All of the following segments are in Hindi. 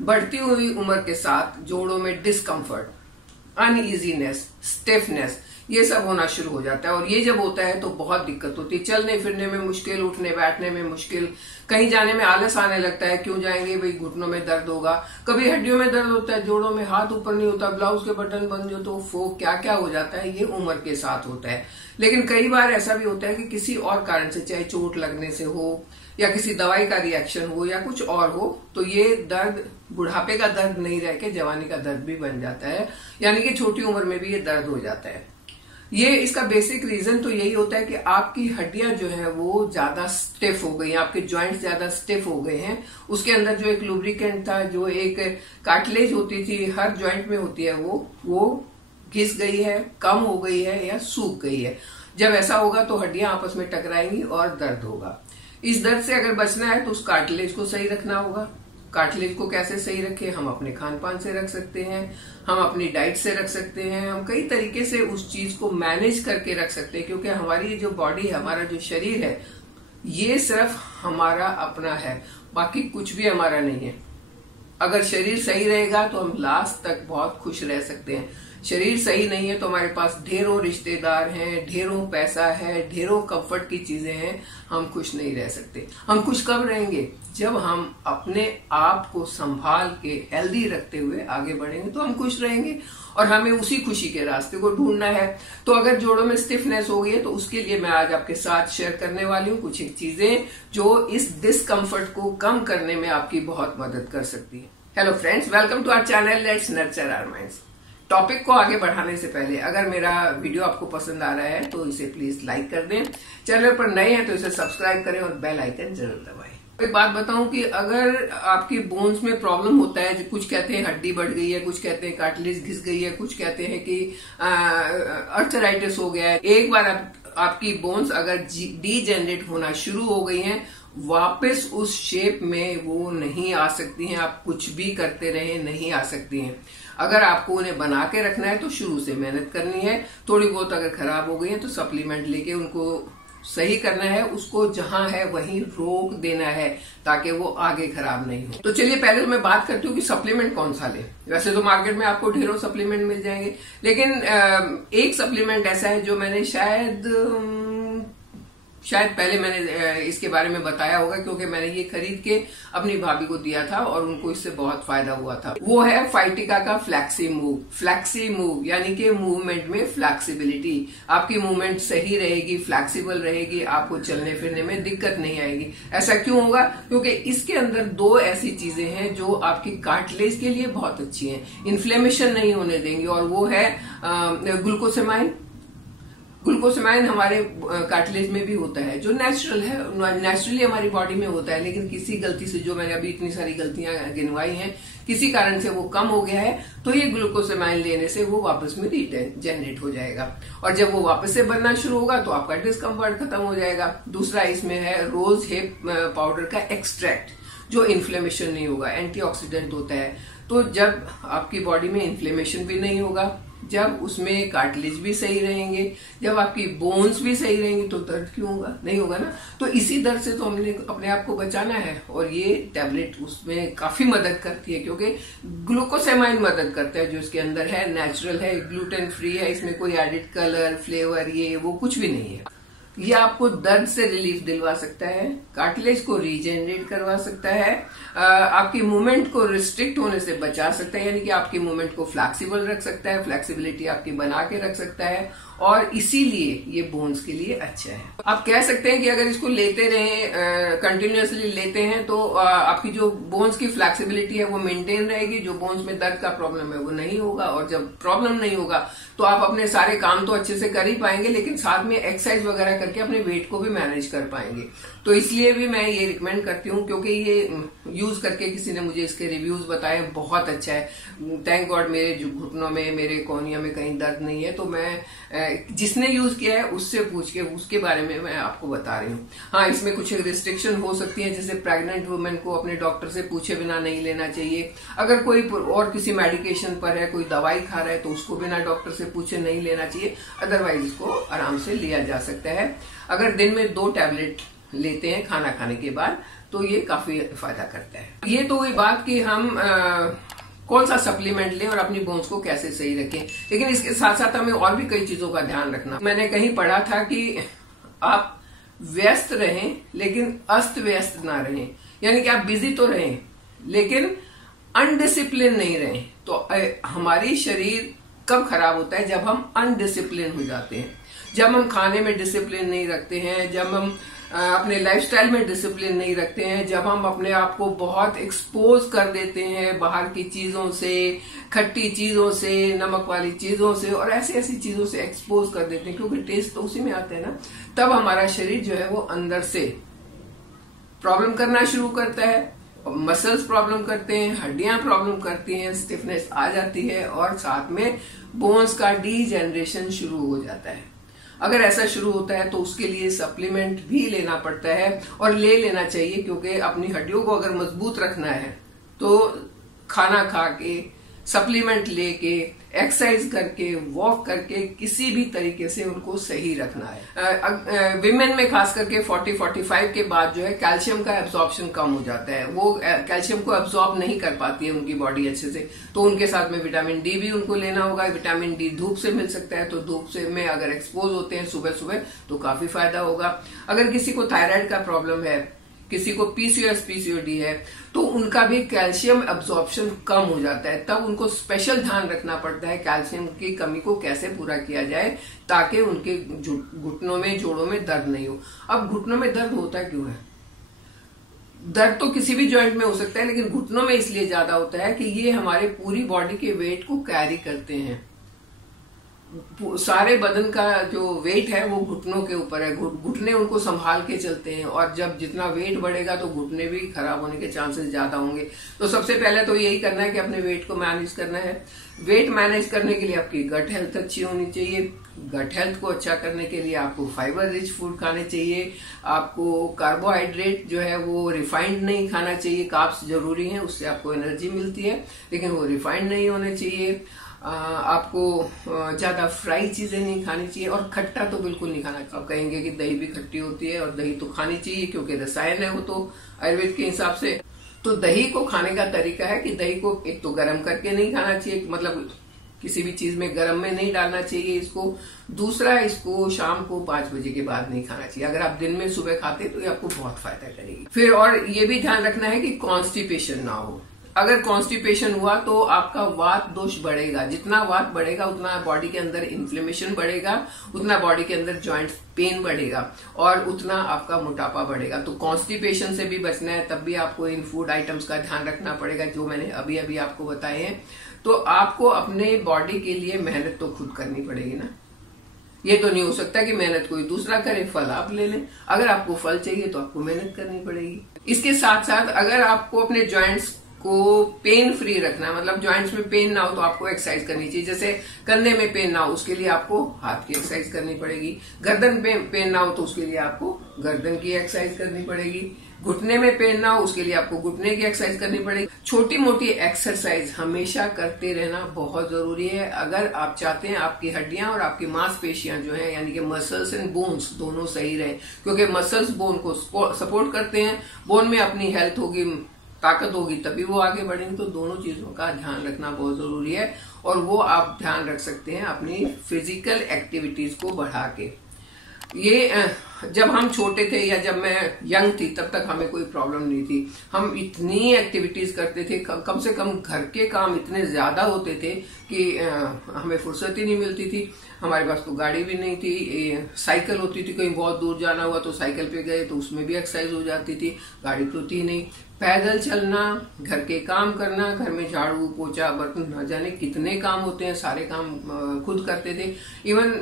बढ़ती हुई उम्र के साथ जोड़ों में डिस्कम्फर्ट, अनइजीनेस, स्टिफनेस ये सब होना शुरू हो जाता है। और ये जब होता है तो बहुत दिक्कत होती है, चलने फिरने में मुश्किल, उठने बैठने में मुश्किल, कहीं जाने में आलस आने लगता है, क्यों जाएंगे भाई, घुटनों में दर्द होगा, कभी हड्डियों में दर्द होता है, जोड़ों में हाथ ऊपर नहीं होता, ब्लाउज के बटन बंद हो तो फोक, क्या क्या हो जाता है, ये उम्र के साथ होता है। लेकिन कई बार ऐसा भी होता है कि किसी और कारण से, चाहे चोट लगने से हो या किसी दवाई का रिएक्शन हो या कुछ और हो, तो ये दर्द बुढ़ापे का दर्द नहीं रह के जवानी का दर्द भी बन जाता है, यानी कि छोटी उम्र में भी ये दर्द हो जाता है। ये इसका बेसिक रीजन तो यही होता है कि आपकी हड्डियां जो है वो ज्यादा स्टिफ हो गई हैं, आपके जॉइंट्स ज्यादा स्टिफ हो गए हैं। उसके अंदर जो एक लुब्रिकेंट था, जो एक कार्टिलेज होती थी, हर जॉइंट में होती है, वो घिस गई है, कम हो गई है या सूख गई है। जब ऐसा होगा तो हड्डियां आपस में टकराएंगी और दर्द होगा। इस दर्द से अगर बचना है तो उस कार्टिलेज को सही रखना होगा। कार्टिलेज को कैसे सही रखें? हम अपने खान पान से रख सकते हैं, हम अपनी डाइट से रख सकते हैं, हम कई तरीके से उस चीज को मैनेज करके रख सकते हैं, क्योंकि हमारी जो बॉडी है, हमारा जो शरीर है, ये सिर्फ हमारा अपना है, बाकी कुछ भी हमारा नहीं है। अगर शरीर सही रहेगा तो हम लास्ट तक बहुत खुश रह सकते हैं। शरीर सही नहीं है तो हमारे पास ढेरों रिश्तेदार हैं, ढेरों पैसा है, ढेरों कंफर्ट की चीजें हैं, हम खुश नहीं रह सकते। हम खुश कब रहेंगे? जब हम अपने आप को संभाल के हेल्दी रखते हुए आगे बढ़ेंगे तो हम खुश रहेंगे, और हमें उसी खुशी के रास्ते को ढूंढना है। तो अगर जोड़ों में स्टिफनेस हो गई है तो उसके लिए मैं आज आपके साथ शेयर करने वाली हूँ कुछ एक चीजें जो इस डिस्कम्फर्ट को कम करने में आपकी बहुत मदद कर सकती है। Hello friends, welcome to our channel let's nurture our minds. Topic को आगे बढ़ाने से पहले अगर मेरा वीडियो आपको पसंद आ रहा है तो इसे प्लीज लाइक कर दें, चैनल पर नए हैं तो इसे सब्सक्राइब करें और बेल आइकन जरूर दबाएं। एक बात बताऊं कि अगर आपकी बोन्स में प्रॉब्लम होता है, कुछ कहते हैं हड्डी बढ़ गई है, कुछ कहते हैं कार्टिलेज घिस गई है, कुछ कहते हैं कि अर्थराइटिस हो गया है, एक बार आपकी बोन्स अगर डीजेनरेट होना शुरू हो गई हैं, वापस उस शेप में वो नहीं आ सकती हैं। आप कुछ भी करते रहे नहीं आ सकती हैं। अगर आपको उन्हें बना के रखना है तो शुरू से मेहनत करनी है। थोड़ी बहुत अगर खराब हो गई है तो सप्लीमेंट लेके उनको सही करना है, उसको जहां है वहीं रोक देना है ताकि वो आगे खराब नहीं हो। तो चलिए पहले मैं बात करती हूँ कि सप्लीमेंट कौन सा ले। वैसे तो मार्केट में आपको ढेरों सप्लीमेंट मिल जाएंगे, लेकिन एक सप्लीमेंट ऐसा है जो मैंने शायद पहले मैंने इसके बारे में बताया होगा, क्योंकि मैंने ये खरीद के अपनी भाभी को दिया था और उनको इससे बहुत फायदा हुआ था। वो है फाइटिका का फ्लैक्सी मूव। फ्लैक्सी मूव यानी कि मूवमेंट में फ्लैक्सिबिलिटी। आपकी मूवमेंट सही रहेगी, फ्लैक्सिबल रहेगी, आपको चलने फिरने में दिक्कत नहीं आएगी। ऐसा क्यों होगा? क्योंकि इसके अंदर दो ऐसी चीजें हैं जो आपकी कार्टिलेज के लिए बहुत अच्छी हैं, इन्फ्लेमेशन नहीं होने देंगी, और वो है ग्लूकोसेमाइन। ग्लूकोसेमाइन हमारे कार्टिलेज में भी होता है, जो नेचुरल है, नेचुरली हमारी बॉडी में होता है, लेकिन किसी गलती से, जो मैंने अभी इतनी सारी गलतियां गिनवाई हैं, किसी कारण से वो कम हो गया है, तो ये ग्लूकोसेमाइन लेने से वो वापस में रीजनरेट हो जाएगा, और जब वो वापस से बनना शुरू होगा तो आपका डिस्कम्फर्ट खत्म हो जाएगा। दूसरा इसमें है रोज हिप पाउडर का एक्सट्रैक्ट, जो इन्फ्लेमेशन नहीं होगा, एंटीऑक्सीडेंट होता है। तो जब आपकी बॉडी में इन्फ्लेमेशन भी नहीं होगा, जब उसमें कार्टिलेज भी सही रहेंगे, जब आपकी बोन्स भी सही रहेंगी, तो दर्द क्यों होगा? नहीं होगा ना। तो इसी दर्द से तो हमने अपने आप को बचाना है, और ये टैबलेट उसमें काफी मदद करती है, क्योंकि ग्लूकोसेमाइन मदद करता है, जो इसके अंदर है नेचुरल है, ग्लूटेन फ्री है, इसमें कोई एडिड कलर, फ्लेवर, ये वो कुछ भी नहीं है। ये आपको दर्द से रिलीफ दिलवा सकता है, कार्टिलेज को रीजेनरेट करवा सकता है, आपकी मूवमेंट को रिस्ट्रिक्ट होने से बचा सकता है, यानी कि आपकी मूवमेंट को फ्लैक्सिबल रख सकता है, फ्लैक्सिबिलिटी आपकी बना के रख सकता है, और इसीलिए ये बोन्स के लिए अच्छा है। आप कह सकते हैं कि अगर इसको लेते रहें, कंटिन्यूअसली लेते हैं, तो आपकी जो बोन्स की फ्लैक्सिबिलिटी है वो मेंटेन रहेगी, जो बोन्स में दर्द का प्रॉब्लम है वो नहीं होगा, और जब प्रॉब्लम नहीं होगा तो आप अपने सारे काम तो अच्छे से कर ही पाएंगे, लेकिन साथ में एक्सरसाइज वगैरह करके अपने वेट को भी मैनेज कर पाएंगे। तो इसलिए भी मैं ये रिकमेंड करती हूँ, क्योंकि ये यूज करके किसी ने मुझे इसके रिव्यूज बताए, बहुत अच्छा है। थैंक गॉड मेरे घुटनों में, मेरे कोहनिया में कहीं दर्द नहीं है। तो मैं जिसने यूज किया है उससे पूछ के उसके बारे में मैं आपको बता रही हूँ। हाँ, इसमें कुछ रिस्ट्रिक्शन हो सकती है, जैसे प्रेग्नेंट वुमेन को अपने डॉक्टर से पूछे बिना नहीं लेना चाहिए। अगर कोई और किसी मेडिकेशन पर है, कोई दवाई खा रहा है, तो उसको बिना डॉक्टर से पूछे नहीं लेना चाहिए, अदरवाइज इसको आराम से लिया जा सकता है। अगर दिन में 2 टैबलेट लेते हैं खाना खाने के बाद, तो ये काफी फायदा करता है। ये तो हुई बात कि हम कौन सा सप्लीमेंट लें और अपनी बोन्स को कैसे सही रखें, लेकिन इसके साथ साथ हमें और भी कई चीजों का ध्यान रखना। मैंने कहीं पढ़ा था कि आप व्यस्त रहें लेकिन अस्त व्यस्त ना रहें, यानी कि आप बिजी तो रहें लेकिन अनडिसिप्लिन नहीं रहें। तो हमारी शरीर कब खराब होता है? जब हम अनडिसिप्लिन हो जाते हैं, जब हम खाने में डिसिप्लिन नहीं रखते हैं, जब हम अपने लाइफस्टाइल में डिसिप्लिन नहीं रखते हैं, जब हम अपने आप को बहुत एक्सपोज कर देते हैं बाहर की चीजों से, खट्टी चीजों से, नमक वाली चीजों से और ऐसी चीजों से एक्सपोज कर देते हैं, क्योंकि टेस्ट तो उसी में आता है ना। तब हमारा शरीर जो है वो अंदर से प्रॉब्लम करना शुरू करता है, मसल्स प्रॉब्लम करते हैं, हड्डियां प्रॉब्लम करती हैं, स्टिफनेस आ जाती है और साथ में बोन्स का डीजेनरेशन शुरू हो जाता है। अगर ऐसा शुरू होता है तो उसके लिए सप्लीमेंट भी लेना पड़ता है और ले लेना चाहिए, क्योंकि अपनी हड्डियों को अगर मजबूत रखना है तो खाना खा के, सप्लीमेंट लेके, एक्सरसाइज करके, वॉक करके, किसी भी तरीके से उनको सही रखना है। विमेन में खास करके 40-45 के बाद जो है कैल्शियम का एब्जॉर्प्शन कम हो जाता है, वो कैल्शियम को एब्जॉर्ब नहीं कर पाती है उनकी बॉडी अच्छे से। तो उनके साथ में विटामिन डी भी उनको लेना होगा। विटामिन डी धूप से मिल सकता है, तो धूप से में अगर एक्सपोज होते हैं सुबह सुबह तो काफी फायदा होगा। अगर किसी को थायराइड का प्रॉब्लम है, किसी को पीसीओएस पीसीओडी है, तो उनका भी कैल्शियम एब्जॉर्प्शन कम हो जाता है। तब उनको स्पेशल ध्यान रखना पड़ता है कैल्शियम की कमी को कैसे पूरा किया जाए, ताकि उनके घुटनों में, जोड़ों में दर्द नहीं हो। अब घुटनों में दर्द होता क्यों है? दर्द तो किसी भी जॉइंट में हो सकता है, लेकिन घुटनों में इसलिए ज्यादा होता है कि ये हमारे पूरी बॉडी के वेट को कैरी करते हैं। सारे बदन का जो वेट है वो घुटनों के ऊपर है, घुटने उनको संभाल के चलते हैं, और जब जितना वेट बढ़ेगा तो घुटने भी खराब होने के चांसेस ज्यादा होंगे। तो सबसे पहले तो यही करना है कि अपने वेट को मैनेज करना है। वेट मैनेज करने के लिए आपकी गट हेल्थ अच्छी होनी चाहिए। गट हेल्थ को अच्छा करने के लिए आपको फाइबर रिच फूड खाने चाहिए। आपको कार्बोहाइड्रेट जो है वो रिफाइंड नहीं खाना चाहिए। कार्ब्स जरूरी हैं, उससे आपको एनर्जी मिलती है, लेकिन वो रिफाइंड नहीं होने चाहिए। आपको ज्यादा फ्राई चीजें नहीं खानी चाहिए, और खट्टा तो बिल्कुल नहीं खाना चाहिए। आप कहेंगे कि दही भी खट्टी होती है, और दही तो खानी चाहिए क्योंकि रसायन है वो तो आयुर्वेद के हिसाब से। तो दही को खाने का तरीका है कि दही को एक तो गर्म करके नहीं खाना चाहिए, मतलब किसी भी चीज में गर्म में नहीं डालना चाहिए इसको। दूसरा, इसको शाम को 5 बजे के बाद नहीं खाना चाहिए। अगर आप दिन में सुबह खाते तो ये आपको बहुत फायदा करेगी। फिर और ये भी ध्यान रखना है कि कॉन्स्टिपेशन ना हो। अगर कॉन्स्टिपेशन हुआ तो आपका वात दोष बढ़ेगा। जितना वात बढ़ेगा उतना बॉडी के अंदर इन्फ्लेमेशन बढ़ेगा, उतना बॉडी के अंदर जॉइंट पेन बढ़ेगा, और उतना आपका मोटापा बढ़ेगा। तो कॉन्स्टिपेशन से भी बचना है, तब भी आपको इन फूड आइटम्स का ध्यान रखना पड़ेगा जो मैंने अभी अभी आपको बताए हैं। तो आपको अपने बॉडी के लिए मेहनत तो खुद करनी पड़ेगी ना। ये तो नहीं हो सकता कि मेहनत कोई दूसरा करे, फल आप ले लें। अगर आपको फल चाहिए तो आपको मेहनत करनी पड़ेगी। इसके साथ साथ अगर आपको अपने जॉइंट्स को पेन फ्री रखना, मतलब जॉइंट्स में पेन ना हो, तो आपको एक्सरसाइज करनी चाहिए। जैसे कंधे में पेन ना हो, उसके लिए आपको हाथ की एक्सरसाइज करनी पड़ेगी। गर्दन में पेन ना हो तो उसके लिए आपको गर्दन की एक्सरसाइज करनी पड़ेगी। घुटने में पेन ना हो उसके लिए आपको घुटने की एक्सरसाइज करनी पड़ेगी। छोटी मोटी एक्सरसाइज हमेशा करते रहना बहुत जरूरी है अगर आप चाहते हैं आपकी हड्डियां और आपकी मांसपेशियां जो है, यानी कि मसल्स एंड बोन्स दोनों सही रहे। क्योंकि मसल्स बोन को सपोर्ट करते हैं, बोन में अपनी हेल्थ होगी, ताकत होगी, तभी वो आगे बढ़ेंगे। तो दोनों चीजों का ध्यान रखना बहुत जरूरी है, और वो आप ध्यान रख सकते हैं अपनी फिजिकल एक्टिविटीज को बढ़ा के। ये जब हम छोटे थे या जब मैं यंग थी तब तक हमें कोई प्रॉब्लम नहीं थी। हम इतनी एक्टिविटीज करते थे, कम से कम घर के काम इतने ज्यादा होते थे कि हमें फुर्सत ही नहीं मिलती थी। हमारे पास तो गाड़ी भी नहीं थी, साइकिल होती थी, कहीं बहुत दूर जाना हुआ तो साइकिल पे गए तो उसमें भी एक्सरसाइज हो जाती थी। गाड़ी तो थी नहीं, पैदल चलना, घर के काम करना, घर में झाड़ू पोछा बर्तन, न जाने कितने काम होते हैं, सारे काम खुद करते थे। इवन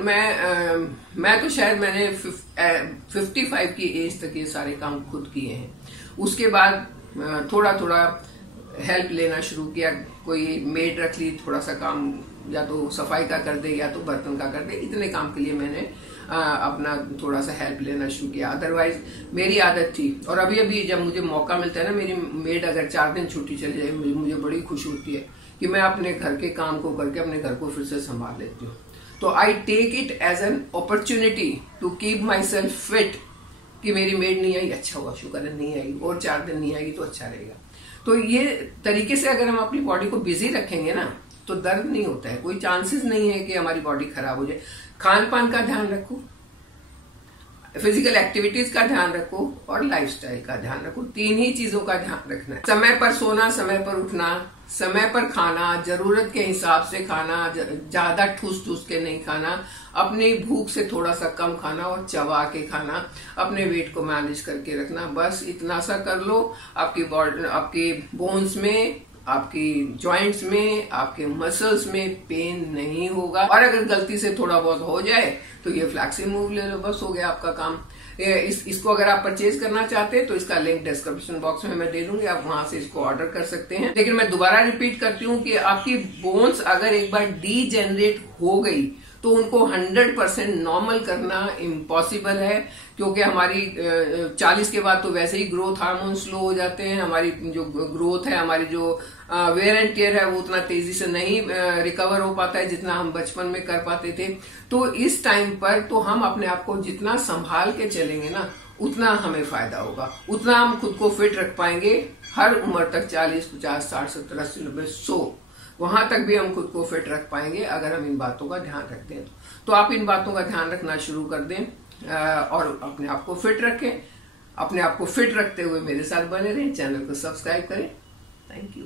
मैं तो शायद मैंने 55 की एज तक ये सारे काम खुद किए हैं। उसके बाद थोड़ा थोड़ा हेल्प लेना शुरू किया, कोई मेड रख ली, थोड़ा सा काम या तो सफाई का कर दे या तो बर्तन का कर दे। इतने काम के लिए मैंने अपना थोड़ा सा हेल्प लेना शुरू किया। अदरवाइज मेरी आदत थी, और अभी अभी जब मुझे मौका मिलता है ना, मेरी मेड अगर 4 दिन छुट्टी चली जाए मुझे बड़ी खुशी होती है कि मैं अपने घर के काम को करके अपने घर को फिर से संभाल लेती हूँ। तो I take it as an opportunity to keep myself fit कि मेरी मेड नहीं आई, अच्छा हुआ, शुक्र है नहीं आई, और 4 दिन नहीं आएगी तो अच्छा रहेगा। तो ये तरीके से अगर हम अपनी बॉडी को बिजी रखेंगे ना तो दर्द नहीं होता है, कोई चांसेस नहीं है कि हमारी बॉडी खराब हो जाए। खान पान का ध्यान रखो, फिजिकल एक्टिविटीज का ध्यान रखो और लाइफस्टाइल का ध्यान रखो। 3 ही चीजों का ध्यान रखना है। समय पर सोना, समय पर उठना, समय पर खाना, जरूरत के हिसाब से खाना, ज्यादा ठूस के नहीं खाना, अपनी भूख से थोड़ा सा कम खाना और चबा के खाना, अपने वेट को मैनेज करके रखना। बस इतना सा कर लो, आपकी बॉडी, आपकी बोन्स में, आपकी जॉइंट्स में, आपके मसल्स में पेन नहीं होगा। और अगर गलती से थोड़ा बहुत हो जाए तो ये फ्लैक्सी मूव ले लो, बस हो गया आपका काम। इसको अगर आप परचेज करना चाहते हैं तो इसका लिंक डिस्क्रिप्शन बॉक्स में मैं दे दूंगी, आप वहां से इसको ऑर्डर कर सकते हैं। लेकिन मैं दोबारा रिपीट करती हूँ कि आपकी बोन्स अगर एक बार डीजेनरेट हो गई तो उनको 100% नॉर्मल करना इम्पॉसिबल है, क्योंकि हमारी 40 के बाद तो वैसे ही ग्रोथ हार्मोन स्लो हो जाते हैं। हमारी जो ग्रोथ है, हमारी जो वेयर एंड टेयर है, वो उतना तेजी से नहीं रिकवर हो पाता है जितना हम बचपन में कर पाते थे। तो इस टाइम पर तो हम अपने आप को जितना संभाल के चलेंगे ना, उतना हमें फायदा होगा, उतना हम खुद को फिट रख पाएंगे हर उम्र तक। 40, 50, 60, 70, 80, 90, 100 वहां तक भी हम खुद को फिट रख पाएंगे अगर हम इन बातों का ध्यान रखते हैं। तो आप इन बातों का ध्यान रखना शुरू कर दें और अपने आप को फिट रखें। अपने आप को फिट रखते हुए मेरे साथ बने रहें, चैनल को सब्सक्राइब करें। Thank you.